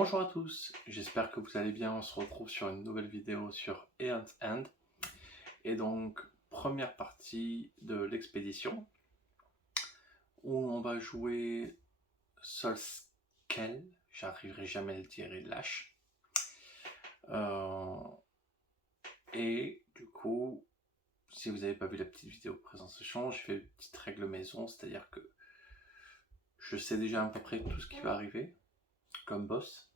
Bonjour à tous, j'espère que vous allez bien. On se retrouve sur une nouvelle vidéo sur Aeon's End. Et donc, première partie de l'expédition où on va jouer Solskel. J'arriverai jamais à le dire, il lâche. Et du coup, si vous n'avez pas vu la petite vidéo présentation, je fais une petite règle maison, c'est-à-dire que je sais déjà à peu près tout ce qui va arriver comme boss.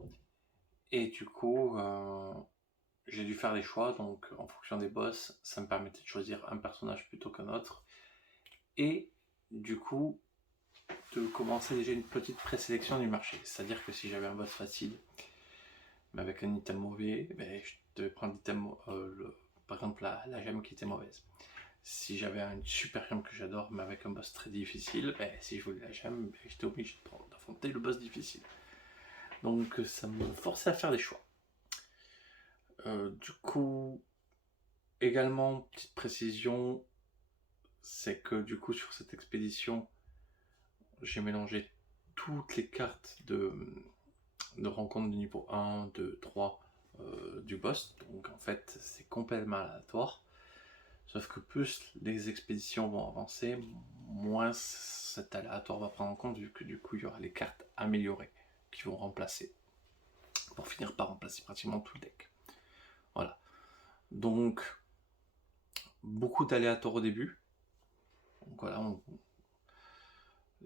Et du coup, j'ai dû faire des choix, donc en fonction des boss, ça me permettait de choisir un personnage plutôt qu'un autre. Et du coup, de commencer déjà une petite présélection du marché. C'est-à-dire que si j'avais un boss facile, mais avec un item mauvais, je devais prendre l'item, par exemple la gemme qui était mauvaise. Si j'avais une super gemme que j'adore, mais avec un boss très difficile, si je voulais la gemme, j'étais obligé d'affronter le boss difficile. Donc ça me forçait à faire des choix. Du coup, également, petite précision, c'est que du coup sur cette expédition, j'ai mélangé toutes les cartes de rencontre de niveau 1, 2, 3 du boss. Donc en fait, c'est complètement aléatoire. Sauf que plus les expéditions vont avancer, moins cet aléatoire va prendre en compte, vu que du coup il y aura les cartes améliorées qui vont remplacer, pour finir par remplacer pratiquement tout le deck. Voilà. Donc, beaucoup d'aléatoires au début. Donc voilà,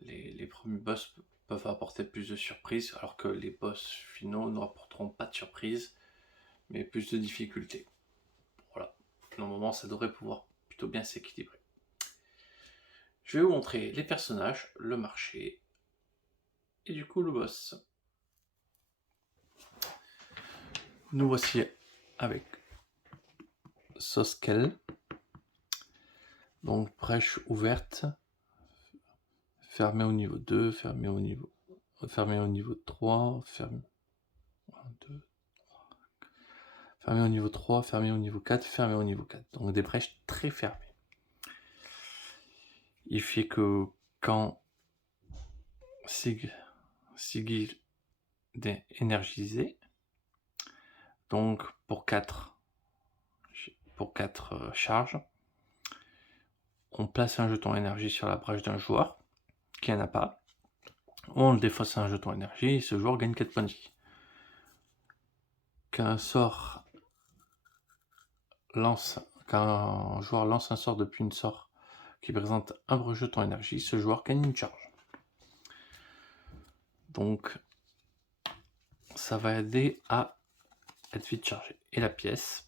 les premiers boss peuvent apporter plus de surprises, alors que les boss finaux ne rapporteront pas de surprises, mais plus de difficultés. Voilà. Normalement, ça devrait pouvoir plutôt bien s'équilibrer. Je vais vous montrer les personnages, le marché, et du coup le boss. Nous voici avec Solskel. Donc brèche ouverte, fermée au niveau 2, fermée au niveau 3, fermée au niveau 3, fermée au niveau 4, fermée au niveau 4. Donc des brèches très fermées. Il fait que quand Sigil est énergisé, donc pour 4 charges, on place un jeton énergie sur la brèche d'un joueur qui n'en a pas. On le défausse un jeton énergie et ce joueur gagne 4 points de vie. Quand un joueur lance un sort depuis une sort qui présente un jeton énergie, ce joueur gagne une charge. Donc ça va aider à être vite chargé. Et la pièce,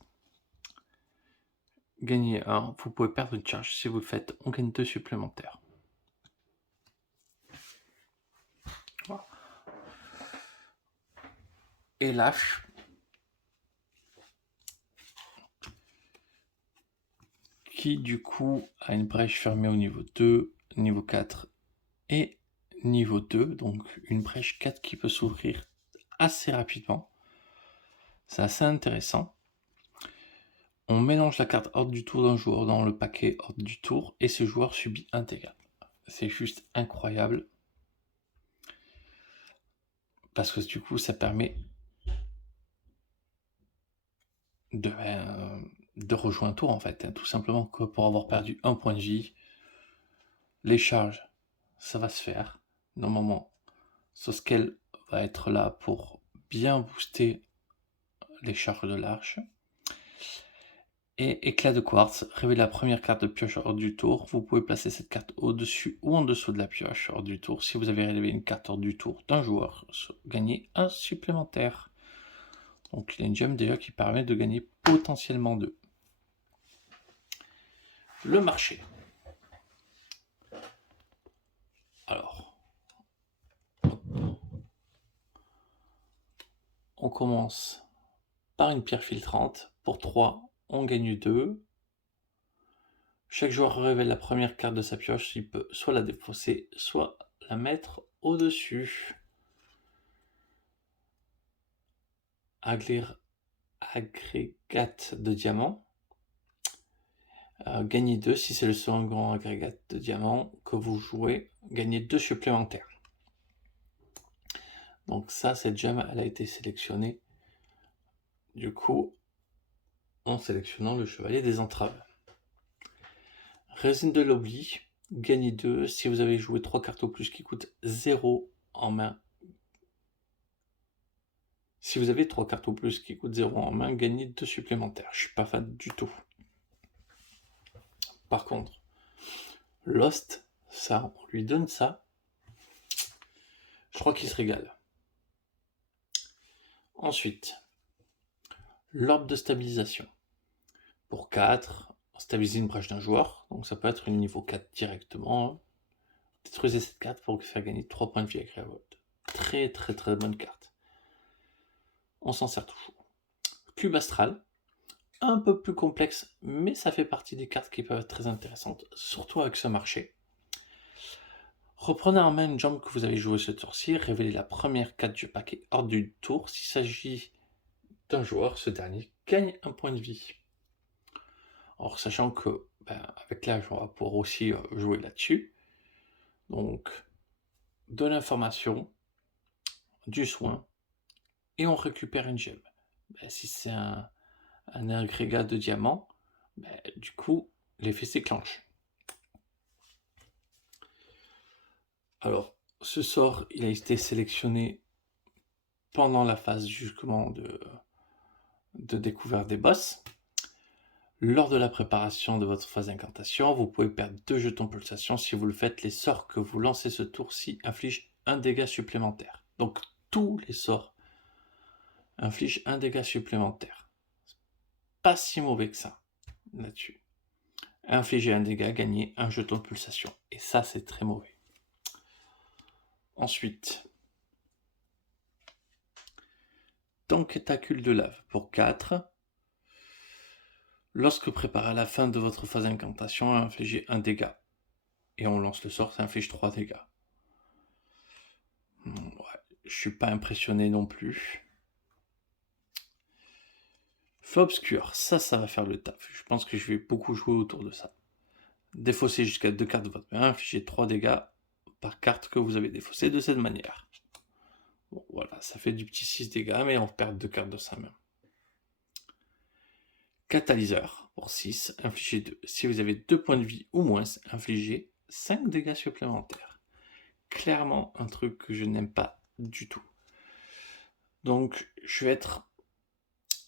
gagner 1, vous pouvez perdre une charge. Si vous le faites, on gagne 2 supplémentaires. Voilà. Et lâche, qui du coup a une brèche fermée au niveau 2, niveau 4 et niveau 2, donc une brèche 4 qui peut s'ouvrir assez rapidement. C'est assez intéressant. On mélange la carte ordre du tour d'un joueur dans le paquet ordre du tour et ce joueur subit un dégât. C'est juste incroyable. Parce que du coup, ça permet de rejouer un tour en fait. Tout simplement que pour avoir perdu un point de vie, les charges, ça va se faire. Normalement, Solskel va être là pour bien booster les charges de l'arche. Et éclat de quartz, révélez la première carte de pioche hors du tour. Vous pouvez placer cette carte au-dessus ou en dessous de la pioche hors du tour. Si vous avez révélé une carte hors du tour d'un joueur, gagnez un supplémentaire. Donc il y a une gemme déjà qui permet de gagner potentiellement 2. Le marché. Alors, on commence par une pierre filtrante. Pour 3, on gagne 2. Chaque joueur révèle la première carte de sa pioche. Il peut soit la défausser, soit la mettre au-dessus. Agrégate de diamants. Gagnez 2 si c'est le second agrégate de diamants que vous jouez. Gagnez 2 supplémentaires. Donc ça, cette gemme, elle a été sélectionnée, du coup, en sélectionnant le chevalier des entraves. Résine de l'oubli, gagnez 2 si vous avez joué 3 cartes ou plus qui coûtent 0 en main. Si vous avez 3 cartes ou plus qui coûtent 0 en main, gagnez 2 supplémentaires. Je suis pas fan du tout. Par contre, Lost, ça, on lui donne ça. Je crois qu'il se régale. Ensuite, l'orbe de stabilisation. Pour 4, stabiliser une brèche d'un joueur. Donc ça peut être une niveau 4 directement. Détruisez cette carte pour faire gagner 3 points de vie avec Révolte. Très très très bonne carte. On s'en sert toujours. Cube astral. Un peu plus complexe, mais ça fait partie des cartes qui peuvent être très intéressantes, surtout avec ce marché. Reprenez en main une jambe que vous avez jouée ce tour-ci, révélez la première carte du paquet hors du tour. S'il s'agit d'un joueur, ce dernier gagne un point de vie. Alors, sachant que avec l'âge, on va pouvoir aussi jouer là-dessus. Donc, de l'information, du soin, et on récupère une gemme. Si c'est un agrégat de diamants, du coup, l'effet s'éclenche. Alors, ce sort, il a été sélectionné pendant la phase justement de découverte des boss. Lors de la préparation de votre phase d'incantation, vous pouvez perdre 2 jetons pulsation. Si vous le faites, les sorts que vous lancez ce tour-ci infligent un dégât supplémentaire. Donc tous les sorts infligent un dégât supplémentaire. Pas si mauvais que ça, là-dessus. Infliger un dégât, gagner un jeton de pulsation. Et ça, c'est très mauvais. Ensuite, tentacule de lave pour 4. Lorsque préparé à la fin de votre phase d'incantation, infligez un dégât. Et on lance le sort, ça inflige 3 dégâts. Ouais, je suis pas impressionné non plus. Feu obscur, ça va faire le taf. Je pense que je vais beaucoup jouer autour de ça. Défausser jusqu'à 2 cartes de votre main, infligez 3 dégâts par carte que vous avez défaussée de cette manière. Bon, voilà, ça fait du petit 6 dégâts, mais on perd 2 cartes de sa main. Catalyseur, pour 6, infligez 2. Si vous avez 2 points de vie ou moins, infligez 5 dégâts supplémentaires. Clairement, un truc que je n'aime pas du tout. Donc, je vais être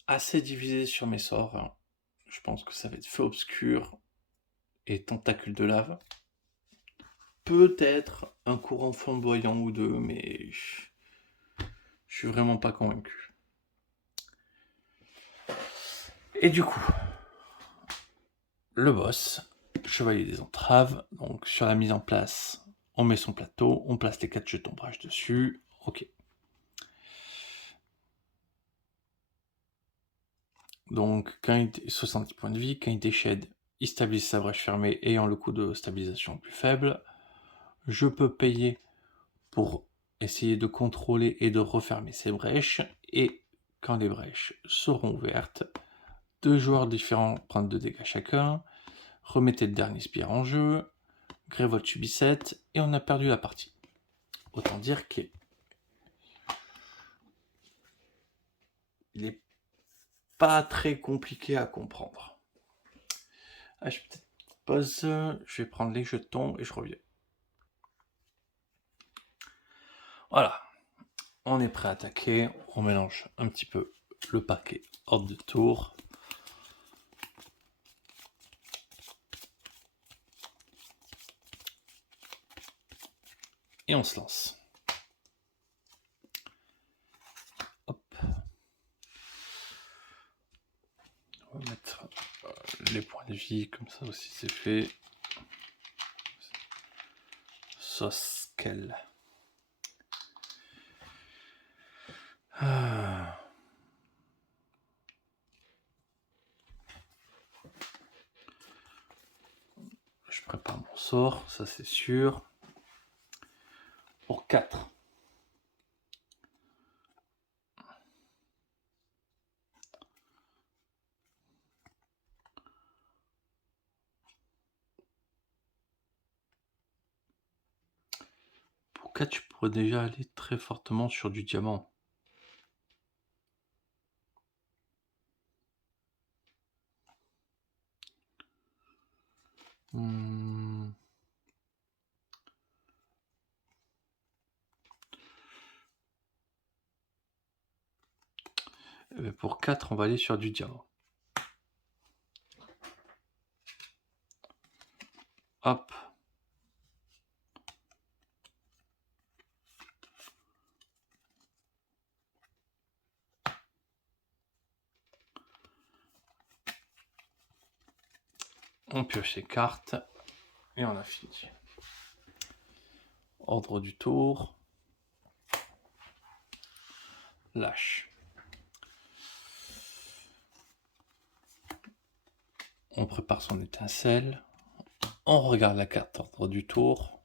assez divisé sur mes sorts. Je pense que ça va être feu obscur et tentacule de lave. Peut-être un courant flamboyant ou deux, mais je suis vraiment pas convaincu. Et du coup, le boss, chevalier des entraves. Donc sur la mise en place, on met son plateau, on place les 4 jetons brèche dessus. Ok. Donc quand il 70 points de vie, quand il déchède, il stabilise sa brèche fermée ayant le coût de stabilisation plus faible. Je peux payer pour essayer de contrôler et de refermer ces brèches. Et quand les brèches seront ouvertes, 2 joueurs différents prennent 2 dégâts chacun. Remettez le dernier spire en jeu. Grévolte subit 7 et on a perdu la partie. Autant dire qu'il n'est pas très compliqué à comprendre. Je vais peut-être pause, je vais prendre les jetons et je reviens. Voilà, on est prêt à attaquer, on mélange un petit peu le paquet hors de tour. Et on se lance. Hop. On va mettre les points de vie, comme ça aussi c'est fait. Soskel. Je prépare mon sort, ça c'est sûr. Pour 4. Pour 4, je pourrait déjà aller très fortement sur du diamant. Hmm. Pour 4, on va aller sur du diamant. Hop. On pioche les cartes et on a fini. Ordre du tour. Lâche. On prépare son étincelle. On regarde la carte ordre du tour.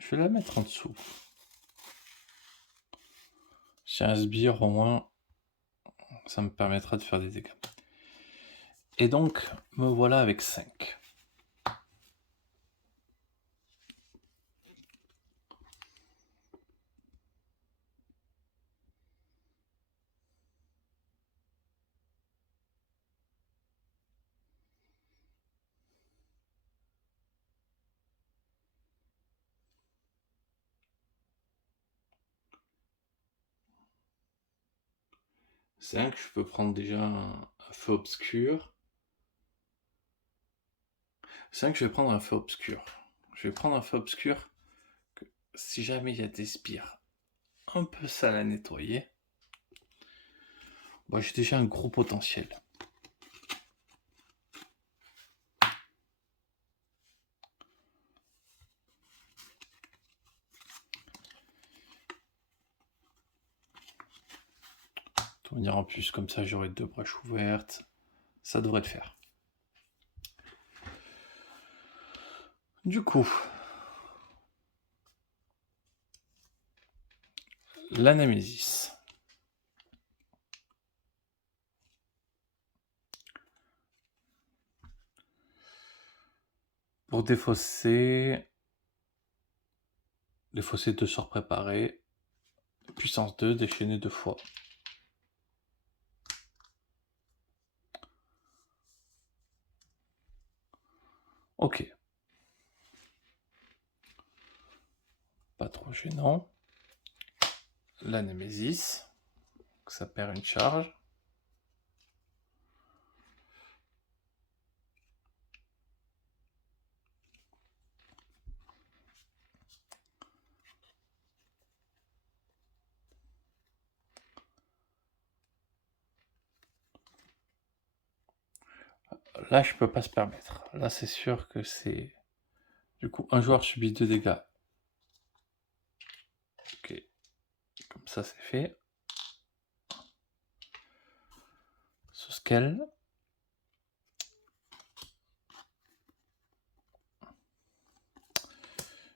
Je vais la mettre en dessous. Si un sbire au moins, ça me permettra de faire des dégâts. Et donc, me voilà avec 5. Je peux prendre déjà un feu obscur. 5, je vais prendre un feu obscur. Je vais prendre un feu obscur. Si jamais il y a des sbires un peu sales à nettoyer, j'ai déjà un gros potentiel. On va dire en plus, comme ça j'aurai 2 brèches ouvertes. Ça devrait le faire. Du coup, l'Anamésis. Pour défausser 2 sorts préparés. Puissance 2, déchaîner 2 fois. Ok. Pas trop gênant. La Némésis. Ça perd une charge. Là, je peux pas se permettre. Là, c'est sûr que c'est... Du coup, un joueur subit 2 dégâts. Ok. Comme ça, c'est fait. Sous scale.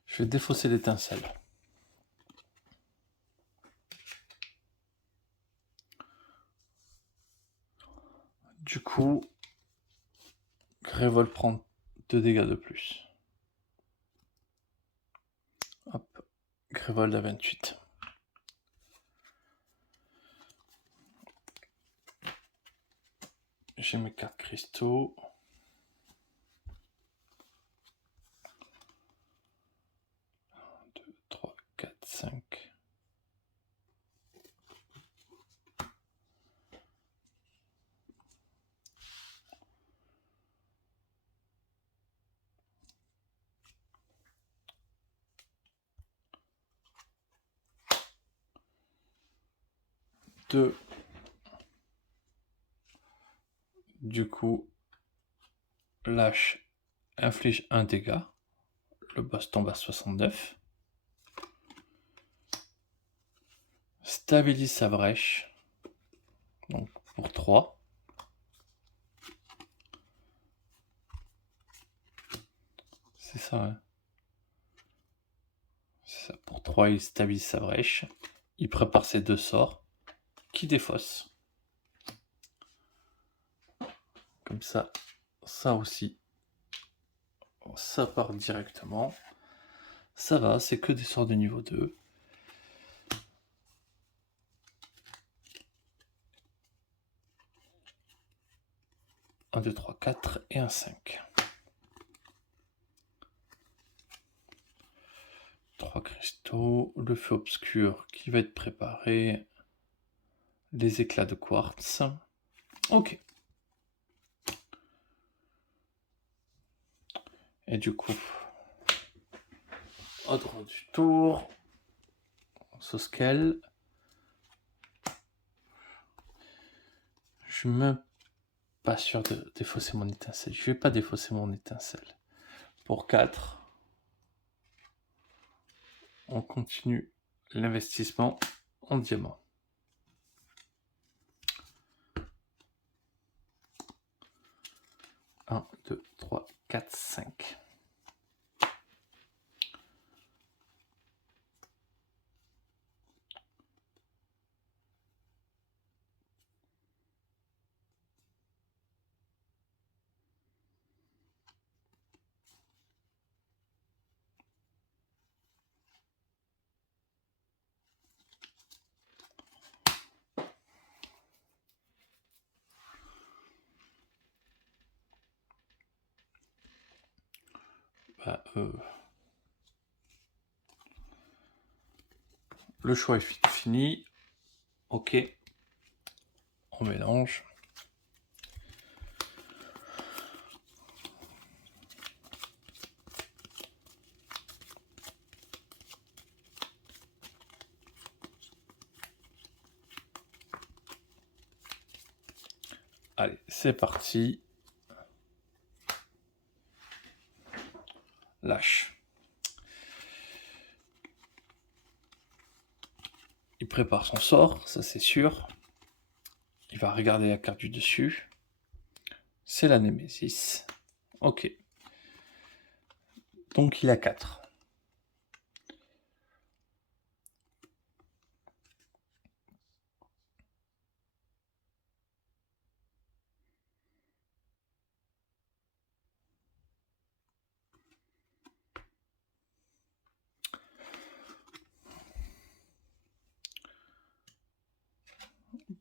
Je vais défausser l'étincelle. Du coup, Grévol prend 2 dégâts de plus. Hop. Grévol à 28. J'ai mes cartes cristaux. 1, 2, 3, 4, 5. Du coup, lâche, inflige 1 dégât. Le boss tombe à 69. Stabilise sa brèche. Donc pour 3. C'est ça, hein. C'est ça. Pour 3, il stabilise sa brèche. il prépare ses 2 sorts qui défaussent. Comme ça aussi, ça part directement. Ça va, c'est que des sorts de niveau 2. Un, 2, 3, 4 et un 5. 3 cristaux, le feu obscur qui va être préparé, les éclats de quartz. Ok. Et du coup, au droit du tour, Soskel. Je suis même pas sûr de défausser mon étincelle. Je vais pas défausser mon étincelle. Pour 4, on continue l'investissement en diamant. 1, 2, 3, 4, 5. Le choix est fini. Ok. On mélange. Allez, c'est parti. Lâche. Il prépare son sort, ça c'est sûr. Il va regarder la carte du dessus. C'est la Némésis. Ok. Donc il a 4.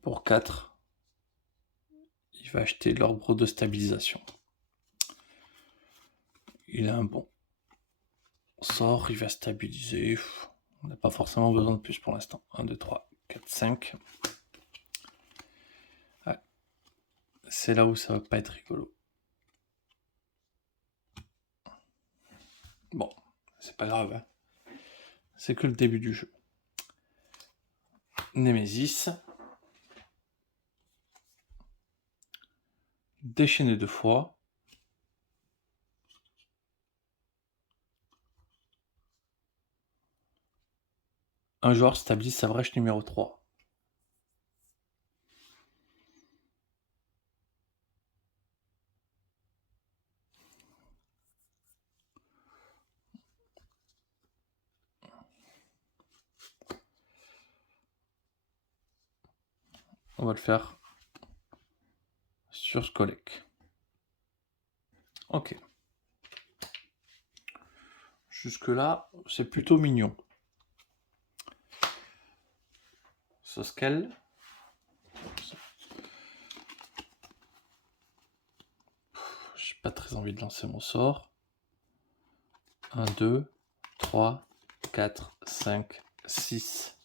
Pour 4, il va acheter l'arbre de stabilisation. Il a un bon sort, il va stabiliser. On n'a pas forcément besoin de plus pour l'instant. 1, 2, 3, 4, 5. Ouais. C'est là où ça va pas être rigolo. Bon, c'est pas grave. Hein. C'est que le début du jeu. Némésis. Déchaîné 2 fois. Un joueur stabilise sa brèche numéro 3. On va le faire sur Skolek. Ok. Jusque là, c'est plutôt mignon. Soskel. J'ai pas très envie de lancer mon sort. 1, 2, 3, 4, 5, 6.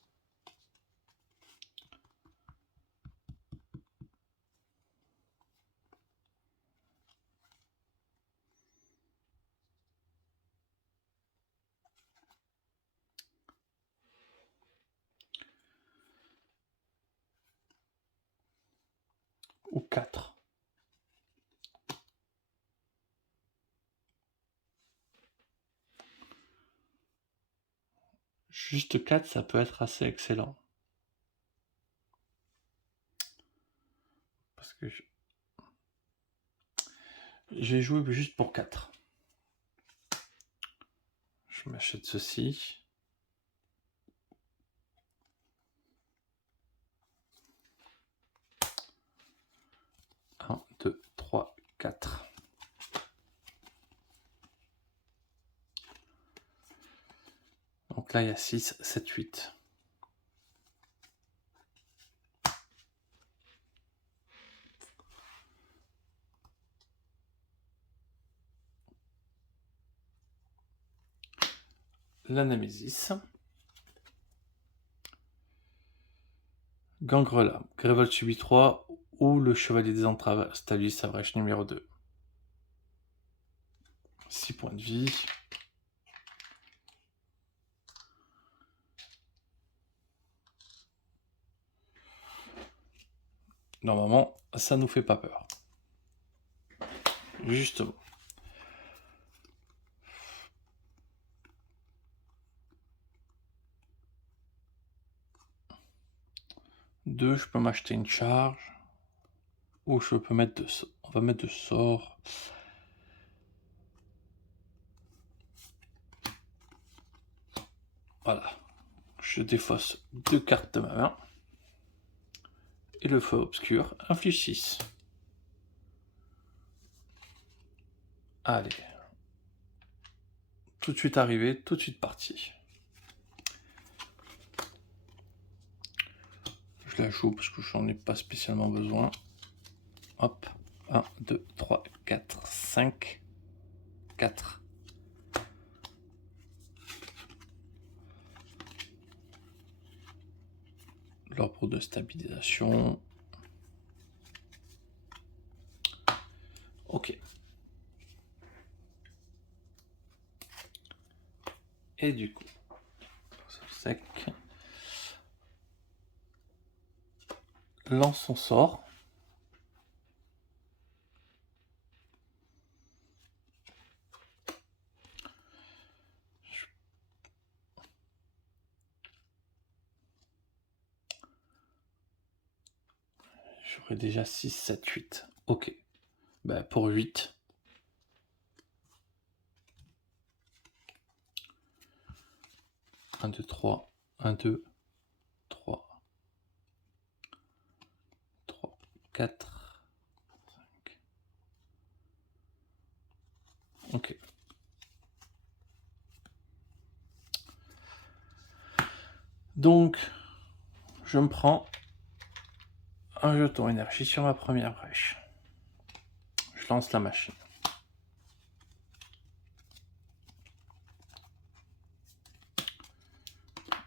Ou 4. Juste 4, ça peut être assez excellent. Parce que j'ai joué juste pour 4. Je m'achète ceci. 4. Donc là, il y a 6, 7, 8. La Némésis. Gangrela. Révolte subit 3 ou le Chevalier des Entraves stabilise sa brèche numéro 2. 6 points de vie. Normalement, ça nous fait pas peur. Justement. Deux, je peux m'acheter une charge. Ou je peux mettre deux. On va mettre deux sorts. Voilà. Je défausse 2 cartes de ma main. Et le feu obscur inflige 6. Allez. Tout de suite arrivé, tout de suite parti. Je la joue parce que j'en ai pas spécialement besoin. Hop. 1, 2, 3, 4, 5, 4. L'arbre de stabilisation. Ok. Et du coup, sec. Lance son sort. J'aurai déjà 6, 7, 8. Ok. Ben, pour 8. Un, 2, 3. 1, 2, 3. 3, 4. 5. Ok. Donc, je me prends un jeton énergie sur ma première brèche. Je lance la machine.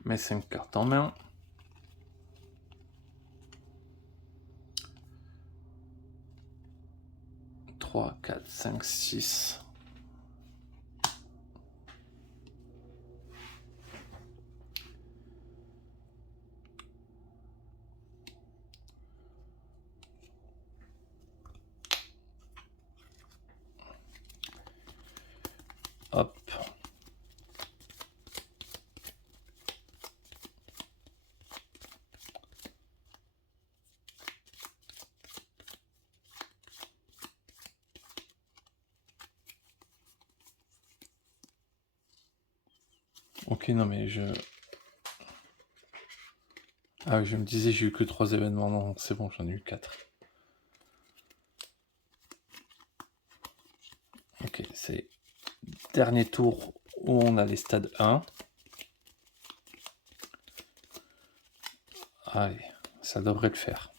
Mes 5 cartes en main. Trois, 4, 5, 6. Hop. Ok, non mais je... Ah, je me disais, j'ai eu que 3 événements. Non, c'est bon, j'en ai eu 4. Ok, c'est dernier tour où on a les stades 1. Allez, ça devrait le faire.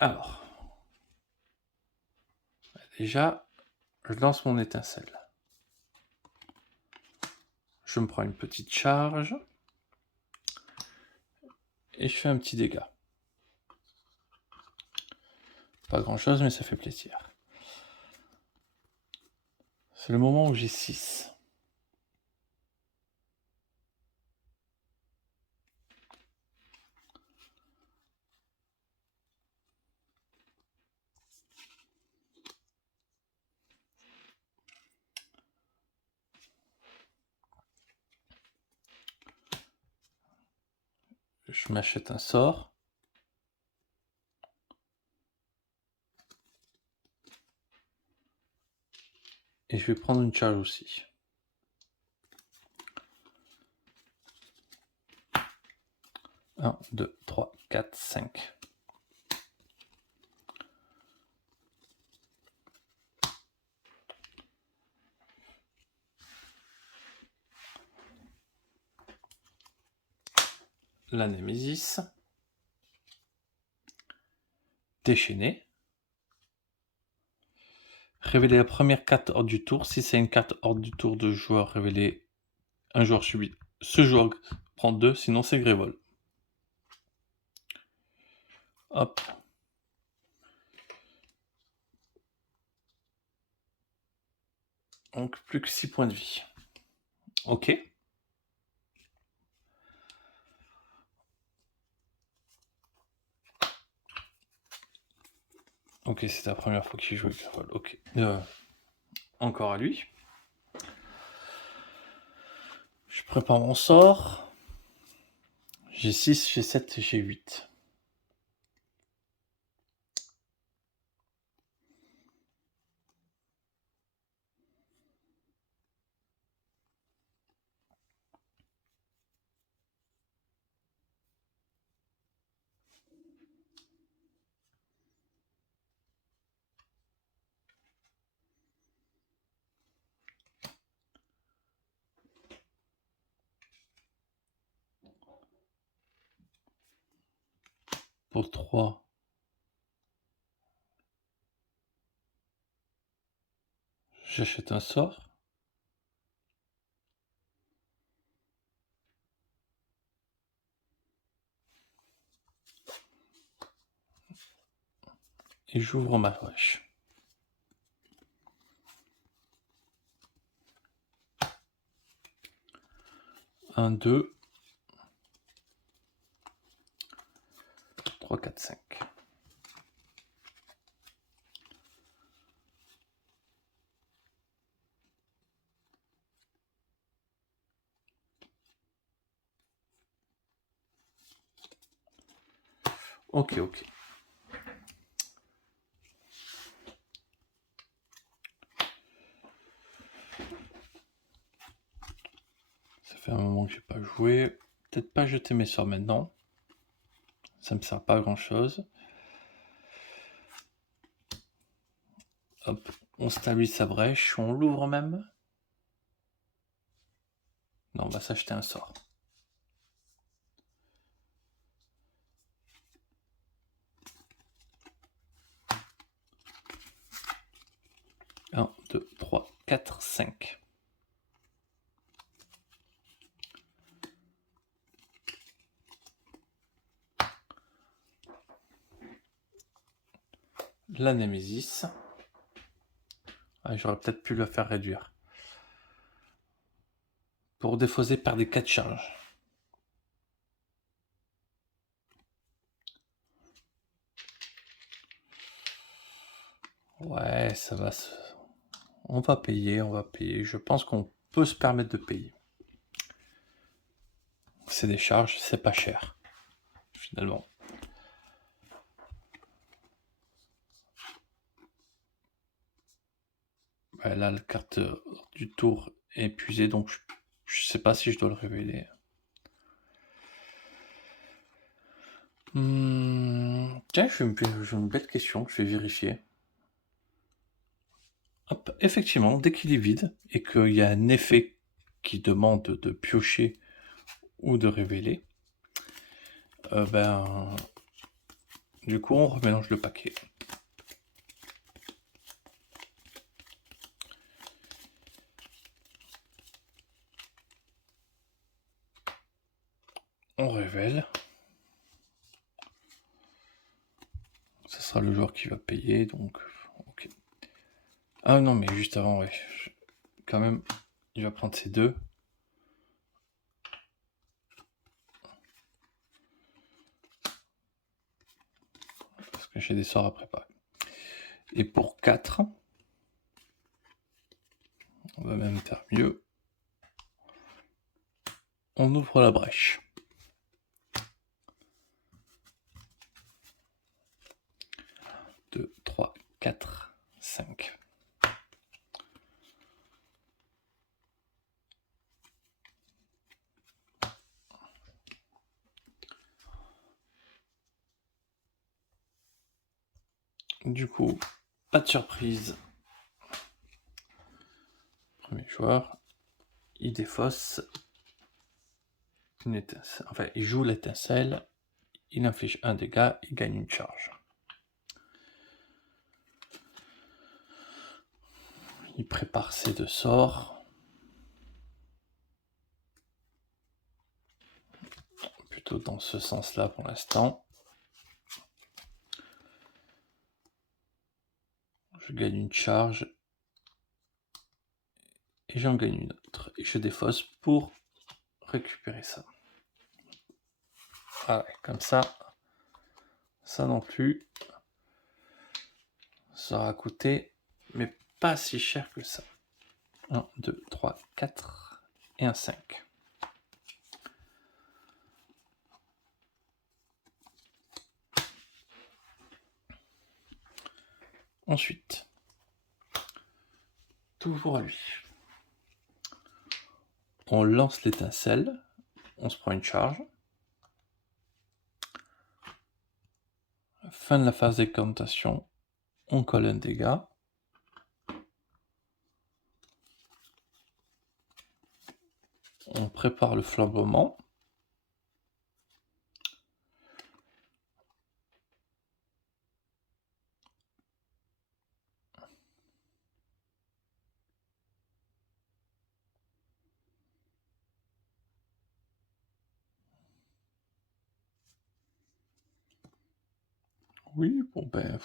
Alors, déjà, je lance mon étincelle. Je me prends une petite charge. Et je fais un petit dégât. Pas grand chose, mais ça fait plaisir. C'est le moment où j'ai 6. Je m'achète un sort. Et je vais prendre une charge aussi. 1, 2, 3, 4, 5. La Némésis. Déchaîné. Révéler la première carte hors du tour. Si c'est une carte hors du tour de joueur révélé, un joueur subit. Ce joueur prend 2, sinon c'est Grévol. Hop. Donc plus que 6 points de vie. Ok. Ok, c'est la première fois qu'il joue avec Grévol. Ok. Encore à lui. Je prépare mon sort. J'ai 6, j'ai 7, j'ai 8. Pour 3. J'achète un sort. Et j'ouvre ma vache. 1, 2, 3, 4, 5. Ok, ok. Ça fait un moment que j'ai pas joué. Peut-être pas jeter mes sorts maintenant. Ça me sert pas à grand chose. Hop, on stabilise sa brèche. On l'ouvre même. Non, on va s'acheter un sort. Un, 2, 3, 4, 5. La Némésis. Ah, j'aurais peut-être pu le faire réduire. Pour défausser, perdez 4 charges. Ouais, ça va se... On va payer, on va payer. Je pense qu'on peut se permettre de payer. C'est des charges, c'est pas cher, finalement. Ouais, là, la carte du tour est épuisée, donc je sais pas si je dois le révéler. Tiens, j'ai une belle question, je vais vérifier. Hop, effectivement, dès qu'il est vide et qu'il y a un effet qui demande de piocher ou de révéler, du coup, on remélange le paquet. On révèle. Ce sera le joueur qui va payer, donc ok. Ah non, mais juste avant, ouais. Quand même, il va prendre ces deux. Parce que j'ai des sorts à préparer. Et pour 4, on va même faire mieux. On ouvre la brèche. 2, 3, 4, 5. Du coup, pas de surprise. Premier joueur, il défausse une étincelle. Enfin, il joue l'étincelle, il inflige un dégât, il gagne une charge. Il prépare ses 2 sorts. Plutôt dans ce sens-là pour l'instant. Je gagne une charge. Et j'en gagne une autre. Et je défausse pour récupérer ça. Voilà, comme ça. Ça non plus. Ça aura coûté, mais pas si cher que ça. 1, 2, 3, 4 et un 5. Ensuite, toujours à lui. On lance l'étincelle, on se prend une charge. Fin de la phase d'incantation, on colle un dégât. On prépare le flambement. Oui, bon ben...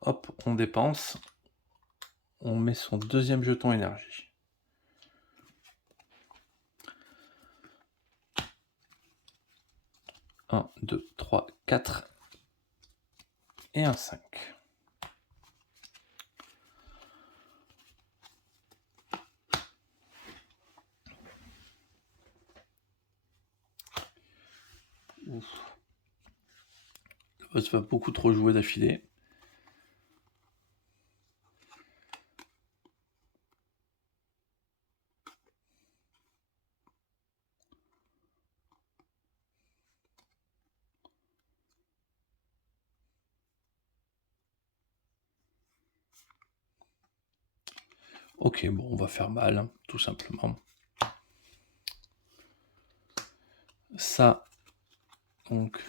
Hop, on dépense. On met son deuxième jeton énergie. Un, 2, 3, 4 et un 5. Ouf. Le boss va beaucoup trop jouer d'affilée. Ok, bon, on va faire mal, hein, tout simplement. Ça, donc,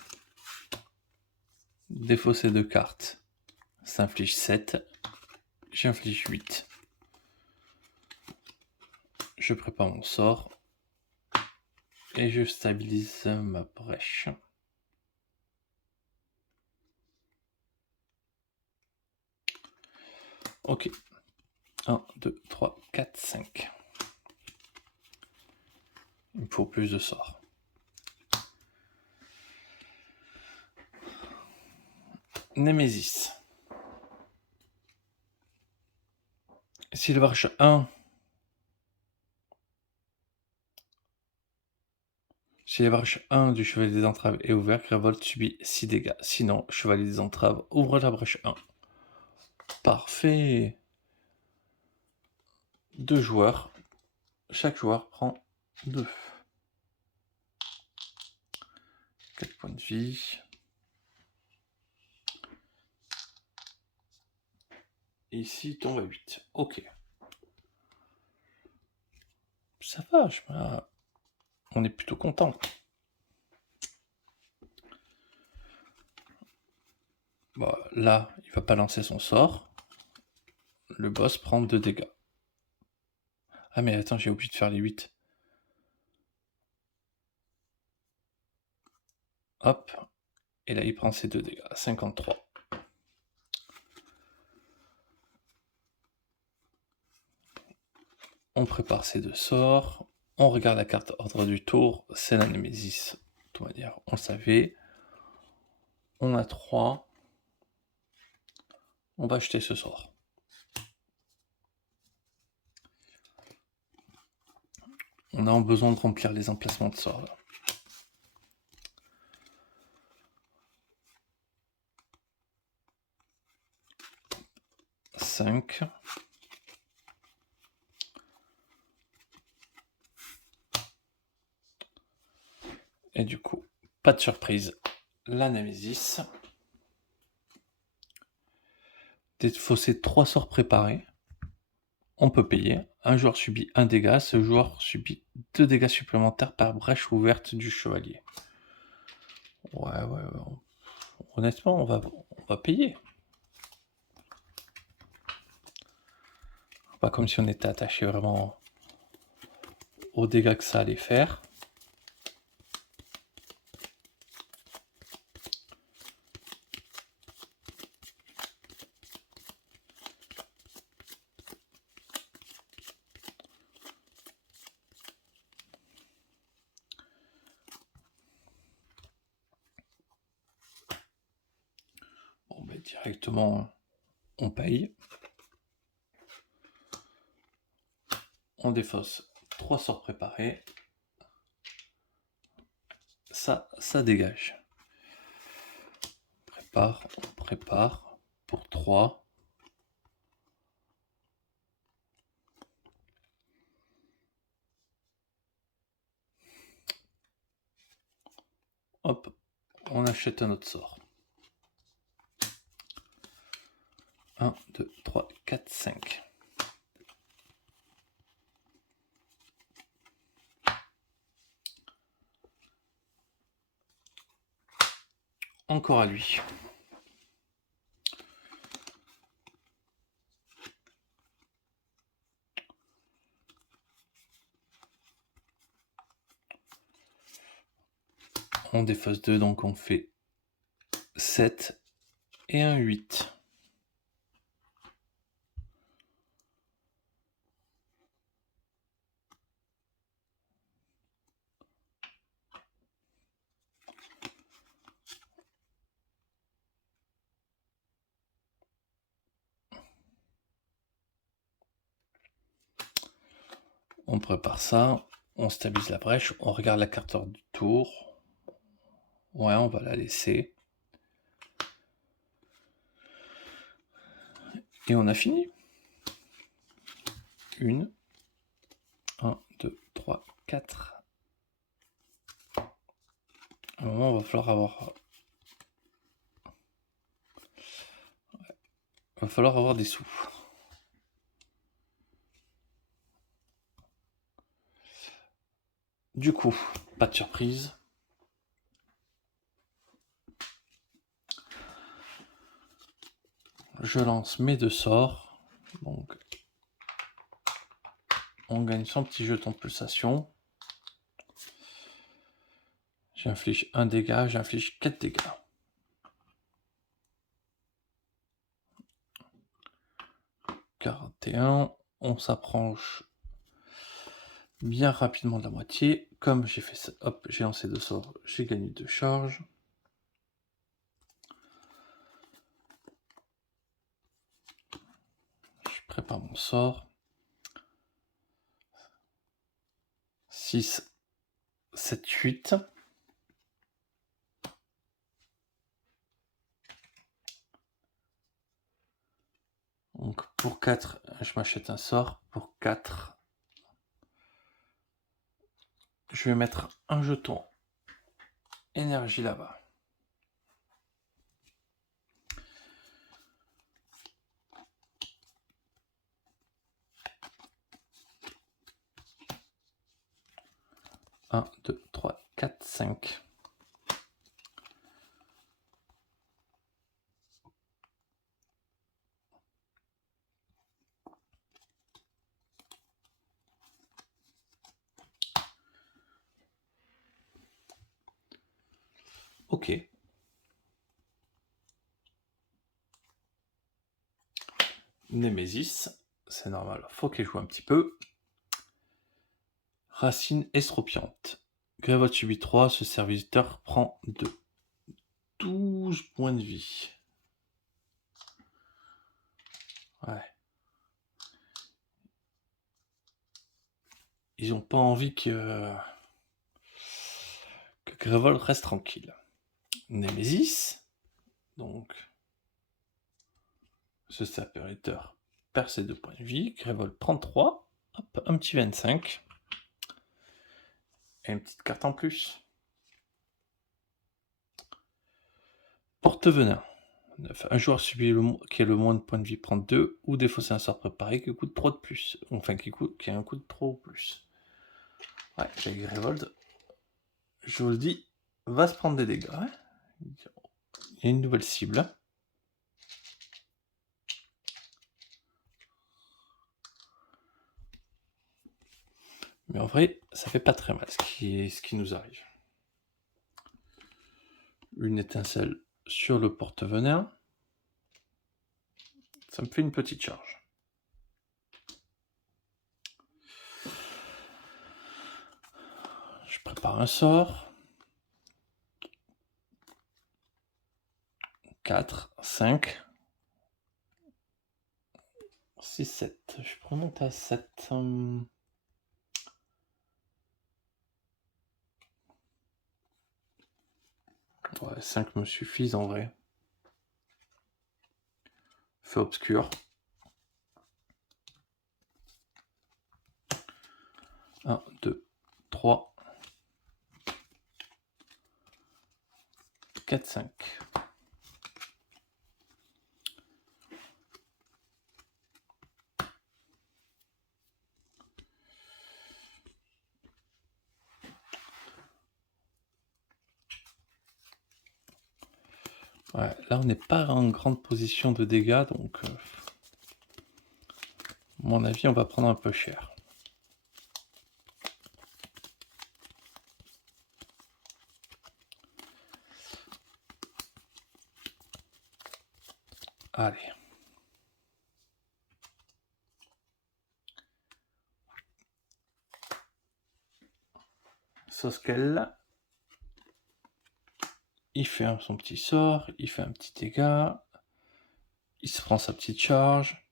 défausser 2 cartes, ça inflige 7, j'inflige 8. Je prépare mon sort, et je stabilise ma brèche. Ok, 1, 2, 3, 4, 5. Il me faut plus de sorts. Némésis. Si la brèche 1... Si la brèche 1 du Chevalier des Entraves est ouverte, Révolte subit 6 dégâts. Sinon, Chevalier des Entraves ouvre la brèche 1. Parfait. 2 joueurs. Chaque joueur prend 2. 4 points de vie. Et ici, il tombe à 8. Ok. Ça va, on est plutôt content. Bon, là, il va pas lancer son sort. Le boss prend 2 dégâts. Ah mais attends, j'ai oublié de faire les 8. Hop. Et là, il prend ses 2 dégâts. 53. On prépare ses 2 sorts. On regarde la carte ordre du tour. C'est la Némésis. De toute manière, on le savait. On a 3. On va acheter ce sort. On a besoin de remplir les emplacements de sorts là. « 5. Et du coup, pas de surprise. La Némésis. défausser 3 sorts préparés. On peut payer. Un joueur subit 1 dégât. Ce joueur subit 2 dégâts supplémentaires par brèche ouverte du chevalier. Ouais. Honnêtement, on va payer. Pas comme si on était attaché vraiment aux dégâts que ça allait faire. Bon, ben, directement, on paye. On défausse 3 sorts préparés. Ça dégage. On prépare pour 3. Hop, on achète un autre sort. 1, 2, 3, 4, 5. Encore à lui. On défausse 2, donc on fait 7 et un 8. On prépare ça, on stabilise la brèche, on regarde la carte hors du tour. Ouais, on va la laisser. Et on a fini. 1, 2, 3, 4. À un moment, il va falloir avoir des sous. Du coup, pas de surprise. Je lance mes 2 sorts. Donc, on gagne son petit jeton de pulsation. J'inflige 1 dégât, j'inflige 4 dégâts. « 41. On s'approche bien rapidement de la moitié. Comme j'ai fait ça, hop, j'ai lancé 2 sorts, j'ai gagné 2 charges. Je prépare mon sort. 6, 7, 8. Donc pour 4, je m'achète un sort. Pour 4, je vais mettre un jeton énergie là-bas. « 1, 2, 3, 4, 5. Ok. Némésis, c'est normal, faut qu'elle joue un petit peu. Racine estropiante. Grévolte subit 3, ce serviteur prend 2. 12 points de vie. Ouais. Ils ont pas envie que Grévolte reste tranquille. Némésis, donc ce serviteur perd ses 2 points de vie. Grévolte prend 3. Hop, un petit 25. Et une petite carte en plus. Porte-venin. 9. Un joueur qui a le moins de points de vie prend 2 ou défausser un sort préparé qui coûte 3 de plus. Enfin, qui a un coût de 3 ou plus. Ouais, avec Révolte, je vous le dis, va se prendre des dégâts. Hein. Il y a une nouvelle cible. Mais en vrai, ça fait pas très mal ce qui nous arrive. Une étincelle sur le porte-venin. Ça me fait une petite charge. Je prépare un sort. 4, 5, 6, 7. Je pourrais monter à 7. Ouais, 5 me suffisent en vrai. Feu obscur. 1, 2, 3, 4, 5. Ouais, là on n'est pas en grande position de dégâts, donc à mon avis on va prendre un peu cher. Allez. Soskel. Il fait son petit sort, il fait un petit dégât. Il se prend sa petite charge.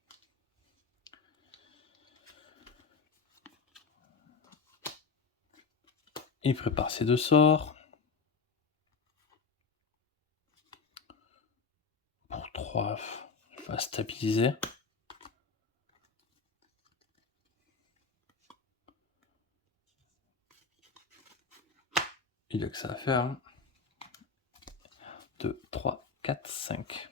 Il prépare ses 2 sorts. Pour 3, il va stabiliser. Il a que ça à faire. 2, 3, 4, 5.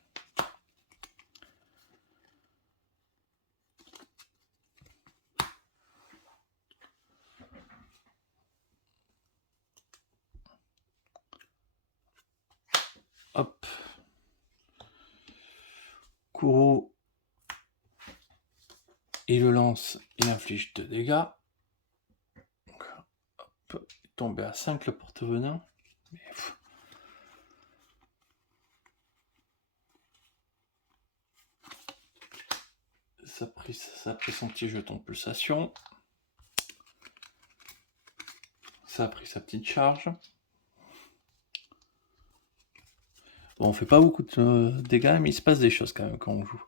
Hop. Kuro. Il le lance, il inflige 2 dégâts. Donc, hop, il est tombé à 5 le porte-venin. Ça a pris son petit jeton pulsation. Ça a pris sa petite charge. Bon, on fait pas beaucoup de dégâts, mais il se passe des choses quand même quand on joue.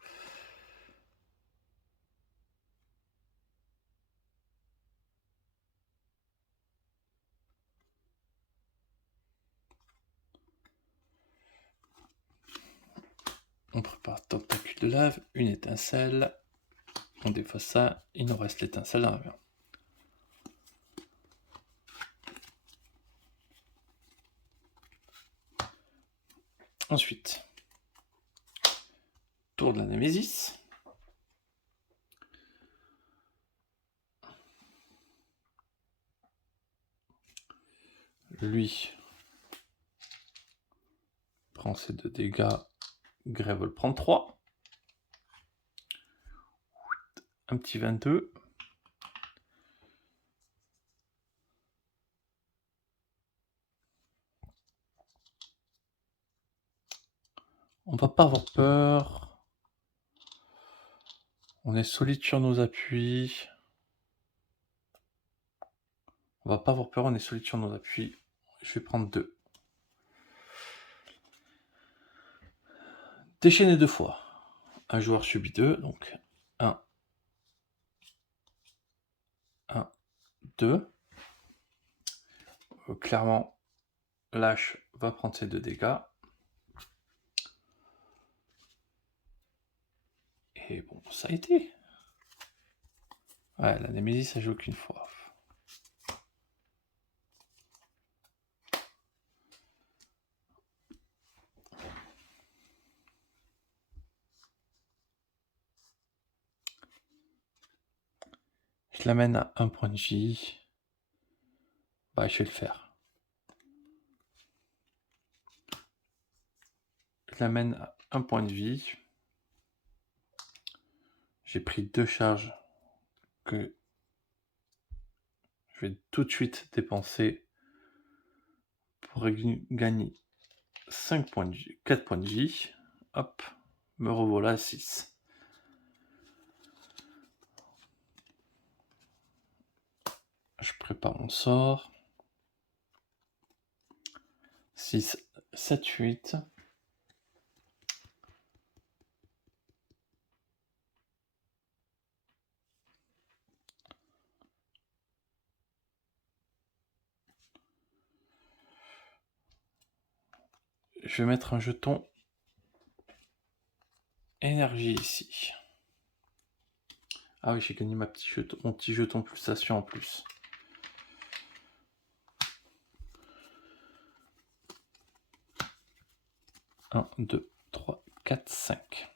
On prépare tentacule de lave, une étincelle. On défausse ça, il nous reste l'étincelle dans la main. Ensuite, tour de la Némésis. Lui prend ses 2 dégâts. Grevol prend 3. Un petit 22. On va pas avoir peur. On est solide sur nos appuis. On va pas avoir peur, on est solide sur nos appuis. Je vais prendre 2. Déchaîner 2 fois. Un joueur subit 2, donc 1, 1, 2. Clairement, Lâche va prendre ses 2 dégâts. Et bon, ça a été. Ouais, la Némésis, ça joue qu'une fois. Je l'amène à 1 point de vie. Bah, je vais le faire. Je l'amène à 1 point de vie. J'ai pris 2 charges que je vais tout de suite dépenser pour gagner 5 points de vie, 4 points de vie. Hop, me revoilà à 6. Je prépare mon sort. 6, 7, 8. Je vais mettre un jeton énergie ici. Ah oui, j'ai gagné mon petit jeton pulsation en plus. 1, 2, 3, 4, 5.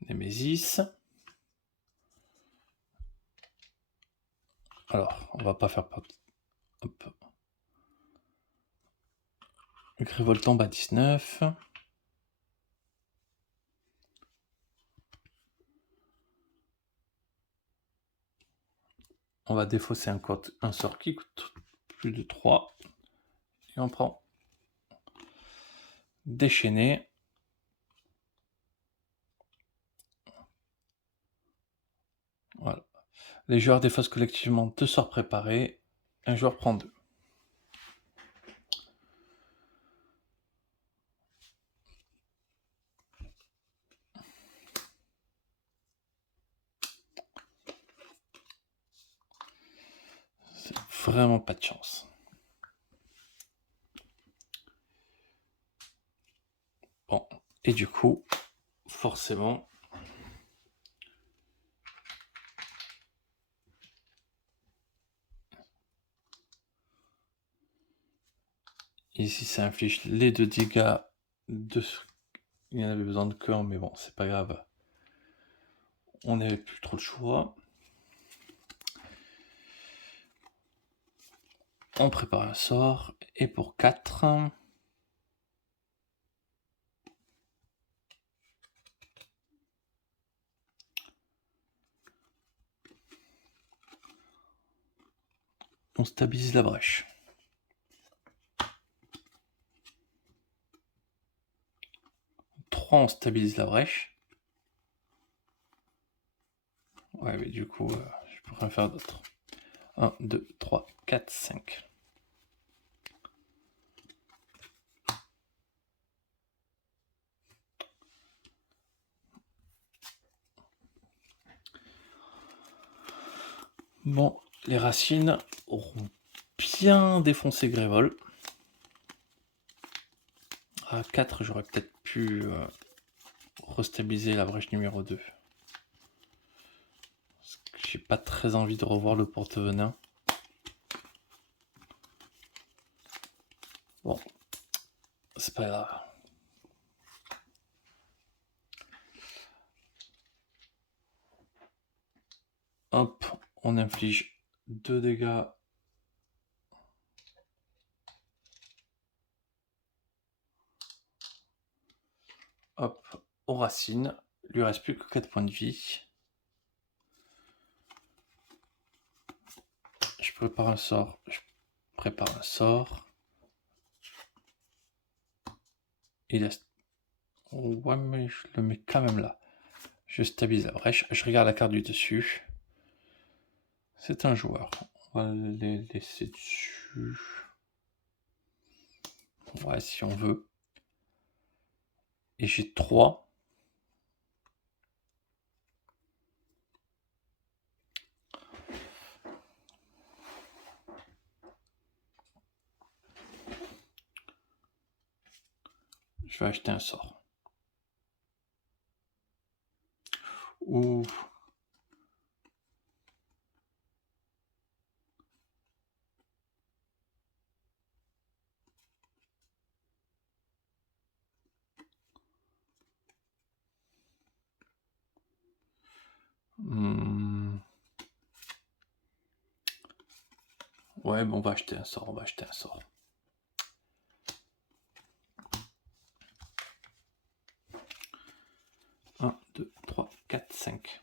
Némésis. Alors, on va pas faire pop. Hop. Révoltant bas 19. On va défausser un sort qui coûte plus de 3. Et on prend déchaîner. Voilà. Les joueurs défaussent collectivement 2 sorts préparés. Un joueur prend 2. C'est vraiment pas de chance. Bon, et du coup, forcément, ici ça inflige les 2 dégâts de... Il y en avait besoin de cœur, mais bon, c'est pas grave. On n'avait plus trop le choix. On prépare un sort. Et pour 4... on stabilise la brèche. On stabilise la brèche. Ouais, mais du coup, je peux rien faire d'autre. 1, 2, 3, 4, 5. Bon, les racines auront bien défoncé Grévol. À 4, j'aurais peut-être pu restabiliser la brèche numéro 2. J'ai pas très envie de revoir le porte-venin. Bon, c'est pas grave. Hop, on inflige 2 dégâts. Hop, aux racines. Il lui reste plus que 4 points de vie. Je prépare un sort. Il est... Ouais, mais je le mets quand même là. Je stabilise la brèche. Je regarde la carte du dessus. C'est un joueur. On va les laisser dessus. Ouais, si on veut. Et j'ai 3. Je vais acheter un sort. Ouh. Ouais, mais on va acheter un sort, 1, 2, 3, 4, 5.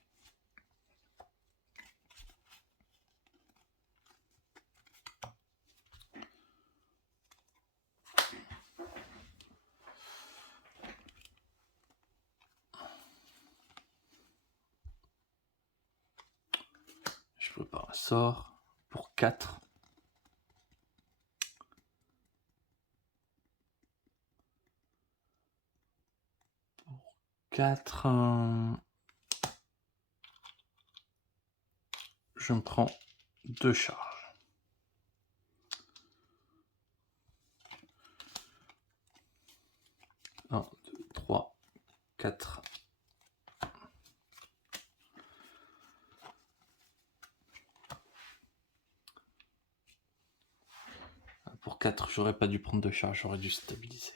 Je prépare un sort pour 4. Pour 4, je me prends 2 charges. 1, 2, 3, 4. Pour 4, j'aurais pas dû prendre de charge, j'aurais dû stabiliser.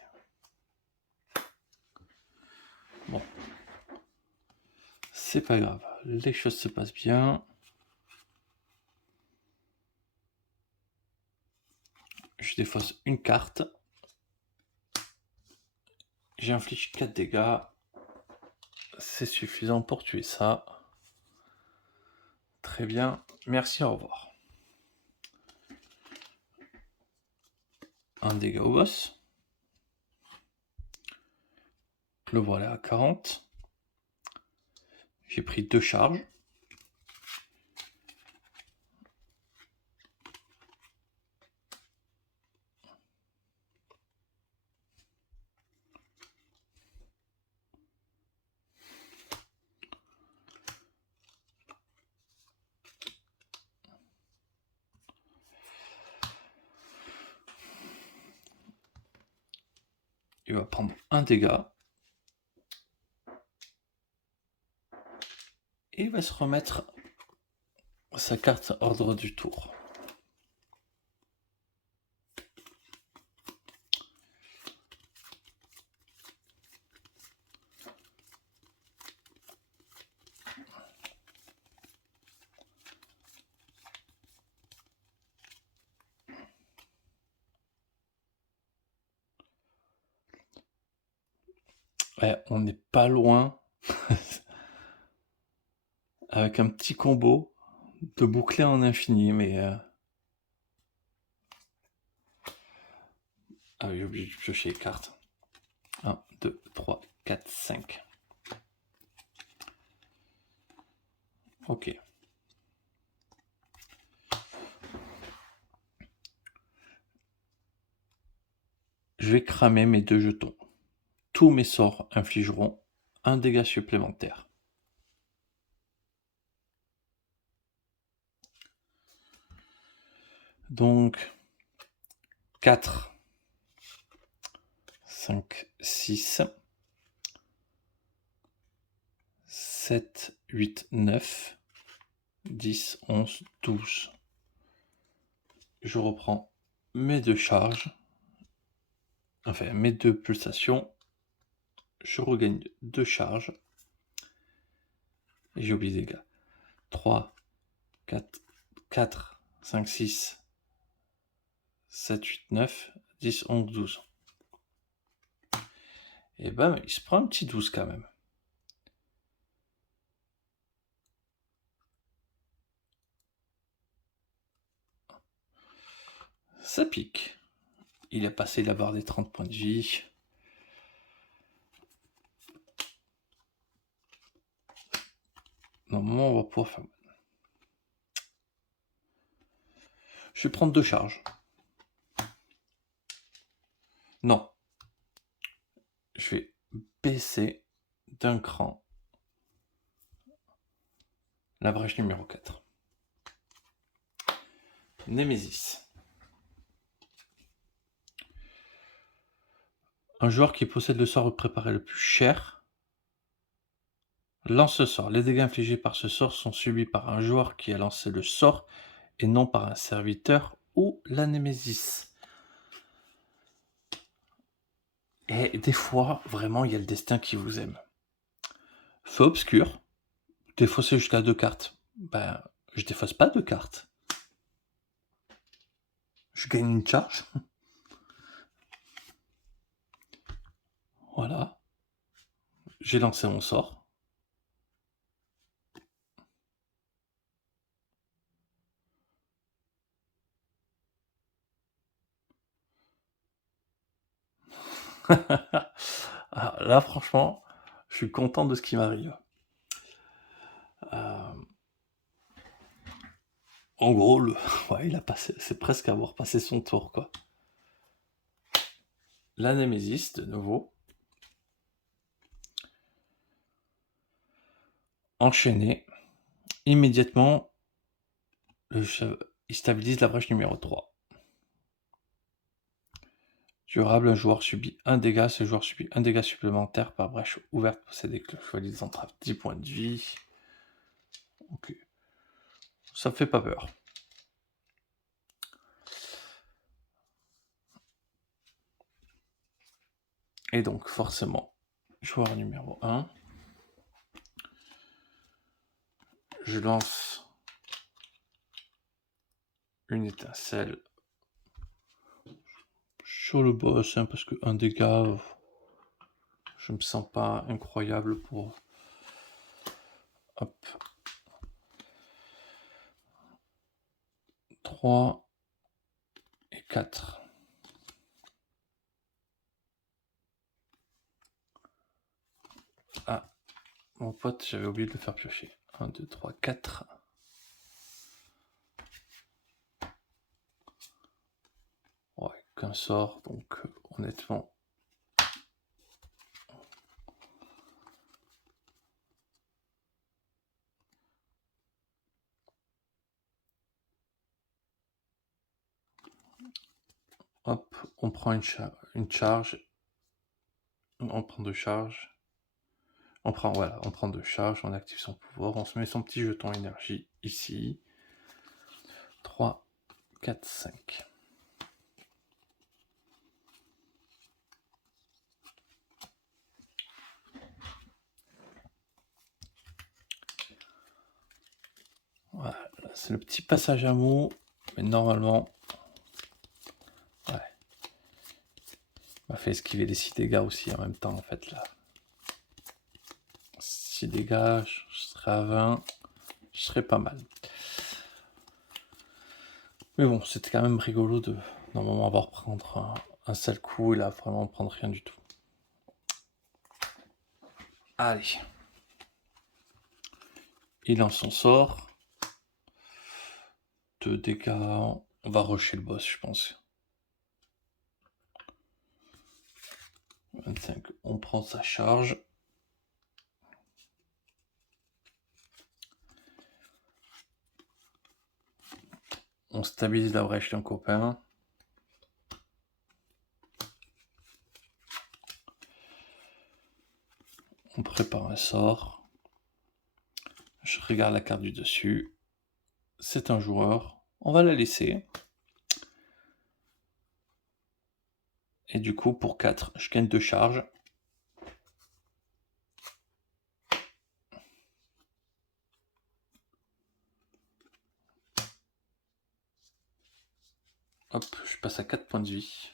Bon. C'est pas grave, les choses se passent bien. Je défausse une carte. J'inflige 4 dégâts. C'est suffisant pour tuer ça. Très bien, merci, au revoir. Un dégât au boss. Le voilà à 40. J'ai pris 2 charges. Il va prendre un dégât. Et il va se remettre sa carte ordre du tour. Ouais, on n'est pas loin. Avec un petit combo de boucler en infini, mais... Ah oui, j'ai oublié de piocher les cartes. 1, 2, 3, 4, 5. Ok. Je vais cramer mes 2 jetons. Tous mes sorts infligeront un dégât supplémentaire. Donc, 4, 5, 6, 7, 8, 9, 10, 11, 12. Je reprends mes 2 charges, enfin mes 2 pulsations. Je regagne 2 charges. Et j'ai oublié les dégâts. 3, 4, 5, 6, 7, 8, 9, 10, 11, 12. Et ben, il se prend un petit 12 quand même. Ça pique. Il a passé la barre des 30 points de vie. Normalement, on va pouvoir faire... Je vais prendre 2 charges. Non. Je vais baisser d'un cran la brèche numéro 4. Némésis. Un joueur qui possède le sort préparé le plus cher lance ce sort. Les dégâts infligés par ce sort sont subis par un joueur qui a lancé le sort et non par un serviteur ou la némésis. Et des fois, vraiment, il y a le destin qui vous aime. Feu obscur. défausser jusqu'à 2 cartes. Ben, je défausse pas 2 cartes. Je gagne une charge. Voilà. J'ai lancé mon sort. Ah, là, franchement, je suis content de ce qui m'arrive. En gros, ouais, il a passé, c'est presque avoir passé son tour, quoi. La Némésis, de nouveau. Enchaîné. Immédiatement, il stabilise la brèche numéro 3. Durable, un joueur subit un dégât, ce joueur subit un dégât supplémentaire par brèche ouverte possédée que le chevalier des entraves. 10 points de vie. Ok. Ça me fait pas peur. Et donc, forcément, joueur numéro 1. Je lance une étincelle sur le boss, hein, parce que un dégât, je me sens pas incroyable pour... Hop. 3 et 4. Ah, mon pote, j'avais oublié de le faire piocher. 1, 2, 3, 4. Ouais, qu'un sort, donc honnêtement... Hop, on prend une charge. On prend 2 charges. On prend 2 charges, on active son pouvoir, on se met son petit jeton énergie ici. 3, 4, 5. Voilà, c'est le petit passage à mot, mais normalement... Ouais. On m'a fait esquiver les 6 dégâts aussi en même temps, en fait, là. 6 dégâts, je serais à 20, je serais pas mal. Mais bon, c'était quand même rigolo de normalement avoir prendre un seul coup et là vraiment prendre rien du tout. Allez. Il lance son sort. 2 dégâts. On va rusher le boss, je pense. 25. On prend sa charge. On stabilise la brèche d'un copain. On prépare un sort. Je regarde la carte du dessus. C'est un joueur. On va la laisser. Et du coup, pour 4, je gagne 2 charges. Hop, je passe à 4 points de vie.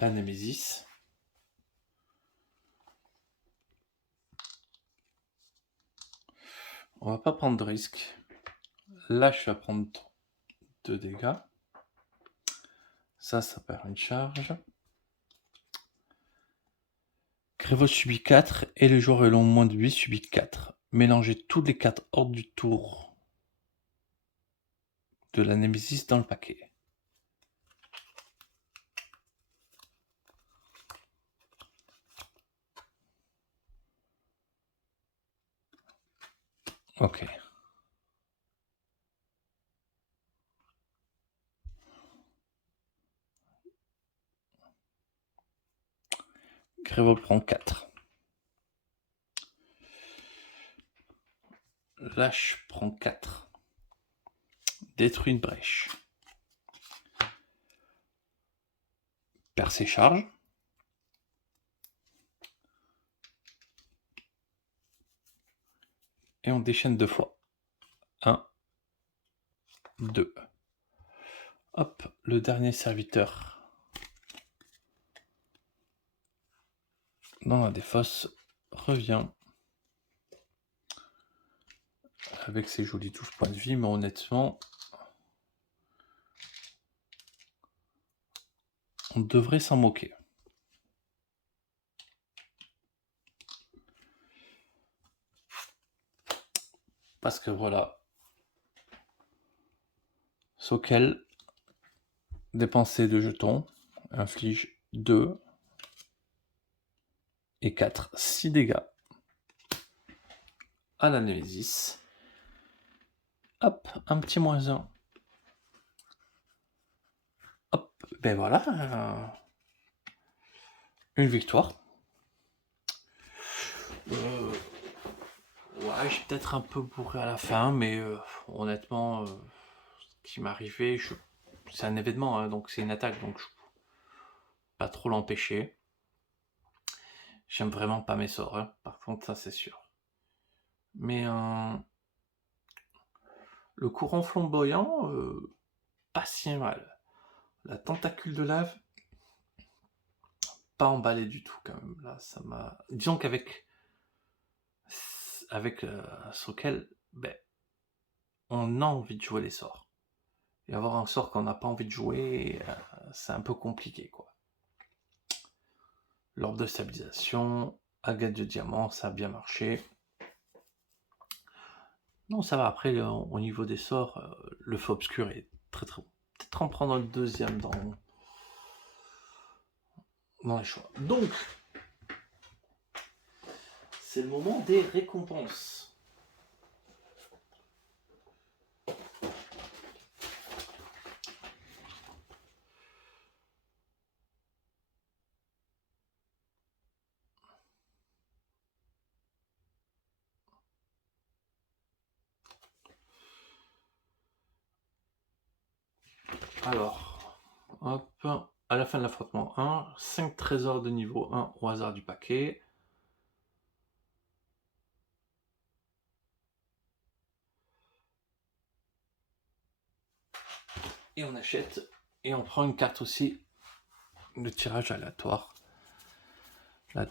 la Némésis. On va pas prendre de risque. Là, je vais prendre 2 dégâts. Ça perd une charge. Crévo subit 4 et le joueur ayant moins de 8 subit 4. Mélangez tous les 4 ordres du tour de la Némésis dans le paquet. Ok. Crévo prend 4. Lâche prend 4. Détruit une brèche. Perd ses charges. Et on déchaîne 2 fois. 1, 2. Hop, le dernier serviteur dans la défausse revient avec ses jolis 12 points de vie, mais honnêtement, on devrait s'en moquer. Parce que voilà, Sokel, dépenser de jetons, inflige 2 et 4, 6 dégâts à la Némésis. Hop, un petit -1. Hop, ben voilà, une victoire. Ouais, j'ai peut-être un peu bourré à la fin, mais honnêtement, ce qui m'est arrivé, c'est un événement, hein, donc c'est une attaque, donc je peux pas trop l'empêcher. J'aime vraiment pas mes sorts, hein, par contre, ça c'est sûr. Mais le courant flamboyant, pas si mal. La tentacule de lave, pas emballé du tout quand même. Là, ça m'a. Disons qu'avec Sokel, ben, on a envie de jouer les sorts. Et avoir un sort qu'on n'a pas envie de jouer, c'est un peu compliqué, quoi. L'orbe de stabilisation, agate de diamant, ça a bien marché. Non, ça va. Après, au niveau des sorts, le feu obscur est très très bon. Peut-être en prendre le deuxième dans les choix. Donc, c'est le moment des récompenses. Alors, hop, à la fin de l'affrontement 1, 5 trésors de niveau 1 au hasard du paquet. Et on achète, et on prend une carte aussi de tirage aléatoire. Là,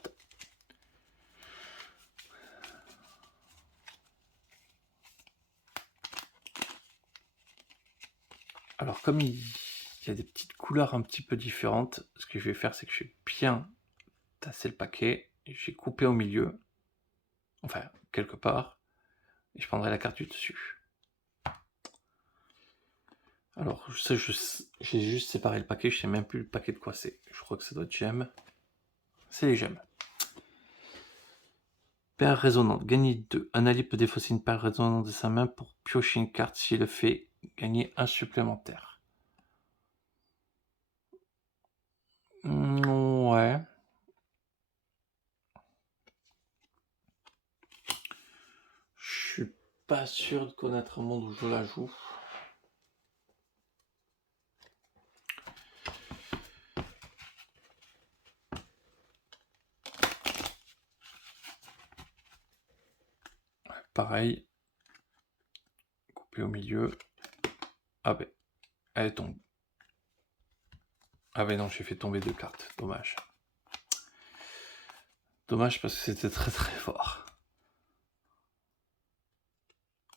alors, comme il y a des petites couleurs un petit peu différentes, ce que je vais faire, c'est que je vais bien tasser le paquet, et je vais couper au milieu, enfin, quelque part, et je prendrai la carte du dessus. Alors, j'ai juste séparé le paquet, je sais même plus le paquet de quoi c'est. Je crois que ça doit être gemmes. C'est les gemmes. Paire résonante, gagnez 2. Un allié peut défausser une paire résonante de sa main pour piocher une carte. S'il le fait, gagnez un supplémentaire. Ouais. Je suis pas sûr de connaître un monde où je la joue. Pareil. Couper au milieu. Ah ben, elle tombe. Ah mais non, j'ai fait tomber 2 cartes. Dommage. Dommage parce que c'était très très fort.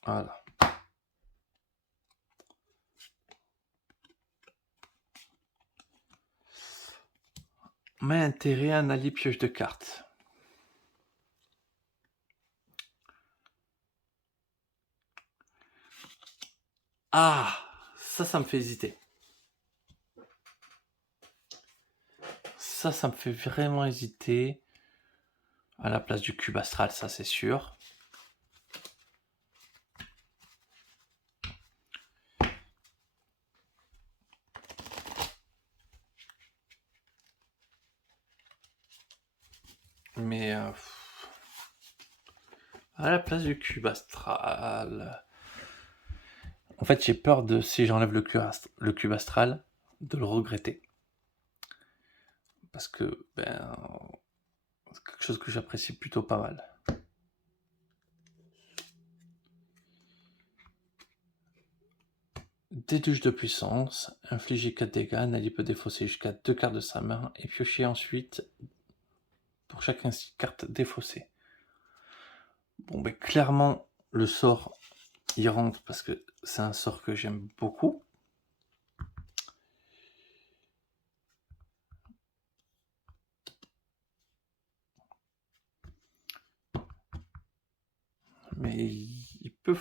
Voilà. Mais intérêt, un allié pioche de cartes. Ah, ça me fait hésiter. Ça me fait vraiment hésiter. À la place du cube astral, ça c'est sûr. Mais à la place du cube astral... En fait, j'ai peur de, si j'enlève le cube astral, de le regretter. Parce que, c'est quelque chose que j'apprécie plutôt pas mal. Déluge de puissance, infliger 4 dégâts, Nali peut défausser jusqu'à 2 cartes de sa main et piocher ensuite pour chaque carte défaussée. Bon, ben clairement, le sort il rentre parce que c'est un sort que j'aime beaucoup. Mais il peut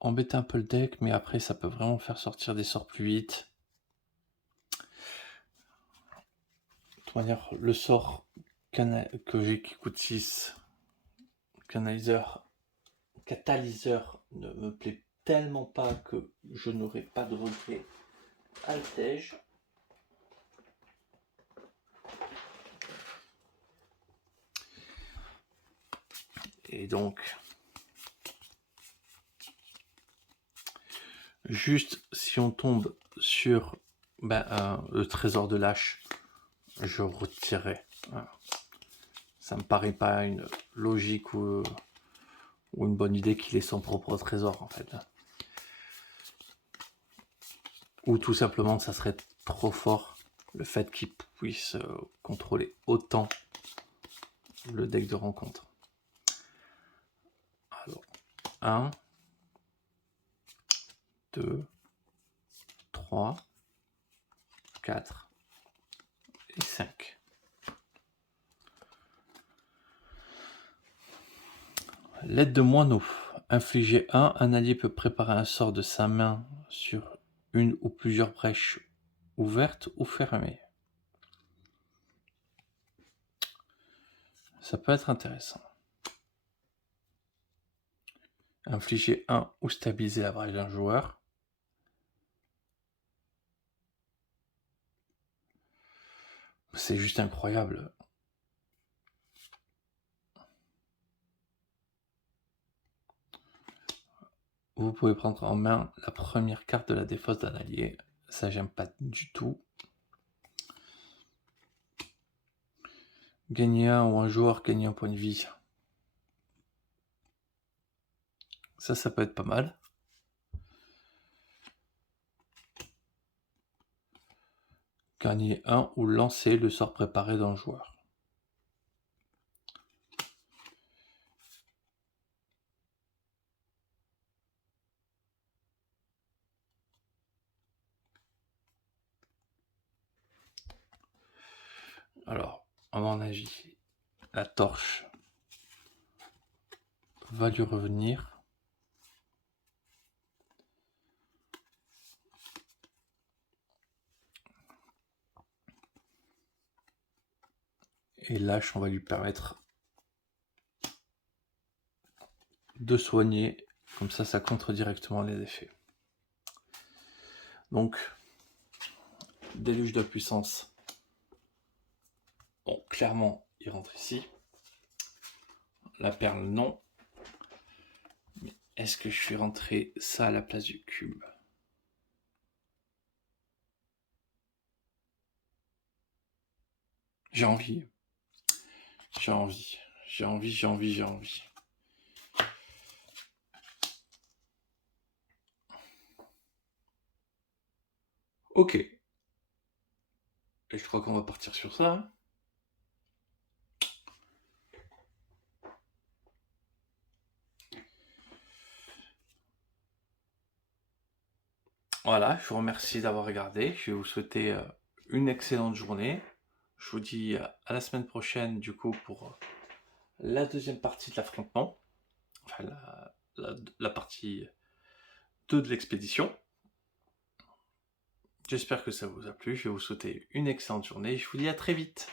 embêter un peu le deck, mais après ça peut vraiment faire sortir des sorts plus vite. De toute manière, le sort que j'ai qui coûte 6, catalyseur ne me plaît tellement pas que je n'aurai pas de regret. Altège. Et donc, juste si on tombe sur le trésor de lâche, je retirerai. Ça me paraît pas une logique ou une bonne idée qu'il ait son propre trésor en fait. Ou tout simplement ça serait trop fort le fait qu'il puisse contrôler autant le deck de rencontre. Alors, 1, 2, 3, 4 et 5. L'aide de moineau. Infliger 1, un allié peut préparer un sort de sa main sur une ou plusieurs brèches ouvertes ou fermées. Ça peut être intéressant. Infliger 1 ou stabiliser la brèche d'un joueur. C'est juste incroyable. Vous pouvez prendre en main la première carte de la défausse d'un allié. Ça, j'aime pas du tout. Gagner un ou un joueur gagne un point de vie. Ça peut être pas mal. Gagner un ou lancer le sort préparé d'un joueur. Alors, à mon avis, la torche va lui revenir. Et lâche, on va lui permettre de soigner. Comme ça contre directement les effets. Donc, déluge de puissance. Bon, clairement, il rentre ici. La perle, non. Mais est-ce que je fais rentrer ça à la place du cube? J'ai envie. J'ai envie. J'ai envie. Ok. Et je crois qu'on va partir sur ça, hein. Voilà, je vous remercie d'avoir regardé. Je vais vous souhaiter une excellente journée. Je vous dis à la semaine prochaine, du coup, pour la deuxième partie de l'affrontement. Enfin, la partie 2 de l'expédition. J'espère que ça vous a plu. Je vais vous souhaiter une excellente journée. Je vous dis à très vite.